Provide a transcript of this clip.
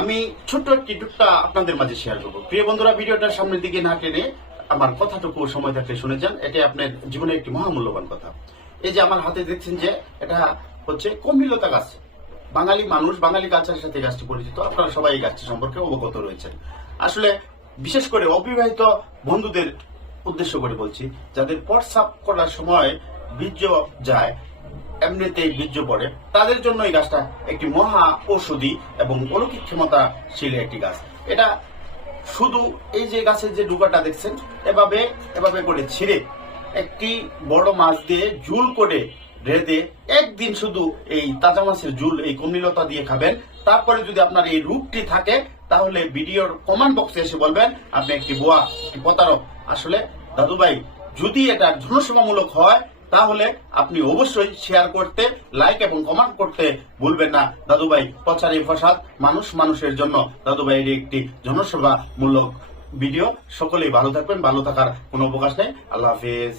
আমি ছোট্ট একটি টুকটা আপনাদের মাঝে শেয়ার করবো। প্রিয় বন্ধুরা, ভিডিওটার সামনের দিকে না টেনে আমার কথাটুকু সময় থাকলে শুনে যান। এটি আপনার জীবনে একটি মহামূল্যবান কথা। এই যে আমার হাতে দেখছেন যে এটা হচ্ছে কমিলতা গাছ। বাঙালি মানুষ, বাঙালি কালচারের সাথে গাছটি পরিচিত। আপনারা সবাই এই গাছটি সম্পর্কে অবগত রয়েছেন। আসলে বিশেষ করে অবিবাহিত বন্ধুদের উদ্দেশ্য করে বলছি, যাদের প্রস্রাব করার সময় বীর্য যায়, এমনিতেই বীর্য পড়ে, তাদের জন্য এই গাছটা একটি মহা ঔষধি এবং অলৌকিক ক্ষমতাশীল একটি গাছ। এটা শুধু এই যে গাছের যে ডুগাটা দেখছেন, এভাবে এভাবে করে ছিঁড়ে একটি বড় মাছ দিয়ে ঝুল করে রেঁধে একদিন শুধু এই তাজা মাছের ঝুল এই কমিলতা দিয়ে খাবেন। তারপরে যদি আপনার এই রোগটি থাকে, তাহলে ভিডিওর কমেন্ট বক্সে এসে বলবেন আপনি একটি বোয়া, একটি প্রতারক। আসলে দাদু ভাই, যদি এটা জনসেবামূলক হয় তাহলে আপনি অবশ্যই শেয়ার করতে, লাইক এবং কমেন্ট করতে ভুলবেন না। দাদু ভাই প্রচারে ফসাদ, মানুষ মানুষের জন্য দাদু ভাইয়ের একটি জনসেবামূলক ভিডিও। সকলেই ভালো থাকবেন, ভালো থাকার কোনো অবকাশ নেই। আল্লাহ হাফেজ।